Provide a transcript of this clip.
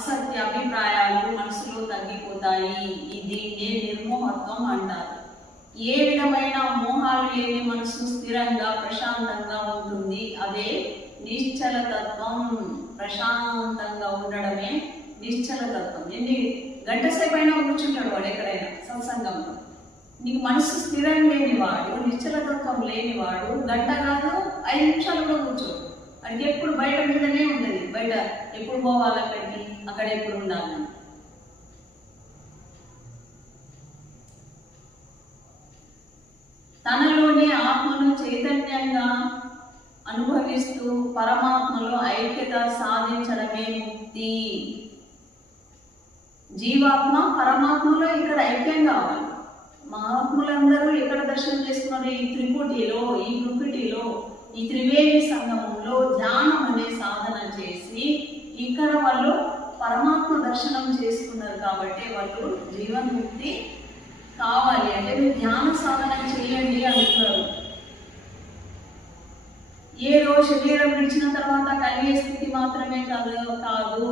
అసత్య అభిప్రాయాలు మనసులో తగ్గిపోతాయి. దీన్నే నిర్మోహత్వం అంటారు. ఏ విధమైన మోహాలు లేని మనసు స్థిరంగా ప్రశాంతంగా ఉంటుంది. అదే నిశ్చల తత్వం. ప్రశాంతంగా ఉండడమే నిశ్చల తత్వం. గంట సేపు అయినా కూర్చుంటాడు వాడు ఎక్కడైనా సత్సంగంలో. నీకు మనసు స్థిరం లేనివాడు, నిశ్చల తత్వం లేనివాడు గంట కాదు 5 నిమిషాలు కూడా కూర్చోడు. అంటే ఎప్పుడు బయట మీదనే ఉండదు. బయట ఎప్పుడు పోవాలి అక్కడికి, అక్కడ ఎప్పుడు ఉండాలి. తనలోని ఆత్మను చైతన్యంగా అనుభవిస్తూ పరమాత్మలో ఐక్యత సాధించడమే ముక్తి. జీవాత్మ పరమాత్మలో ఇక్కడ ఐక్యం కావాలి. మహాత్ములందరూ ఎక్కడ దర్శనం చేసుకున్నారు? ఈ త్రిపుటిలో, ఈ ముక్తిలో, ఈ త్రివేణి సంగమంలో ధ్యానం అనే సాధన చేసి ఇక్కడ వాళ్ళు పరమాత్మ దర్శనం చేసుకున్నారు. కాబట్టి వాళ్ళు జీవన్ముక్తి కావాలి అంటే మీరు ధ్యాన సాధన చేయండి అంటున్నారు. ఏదో శరీరం విడిచిన తర్వాత కలిగే స్థితి మాత్రమే కాదు.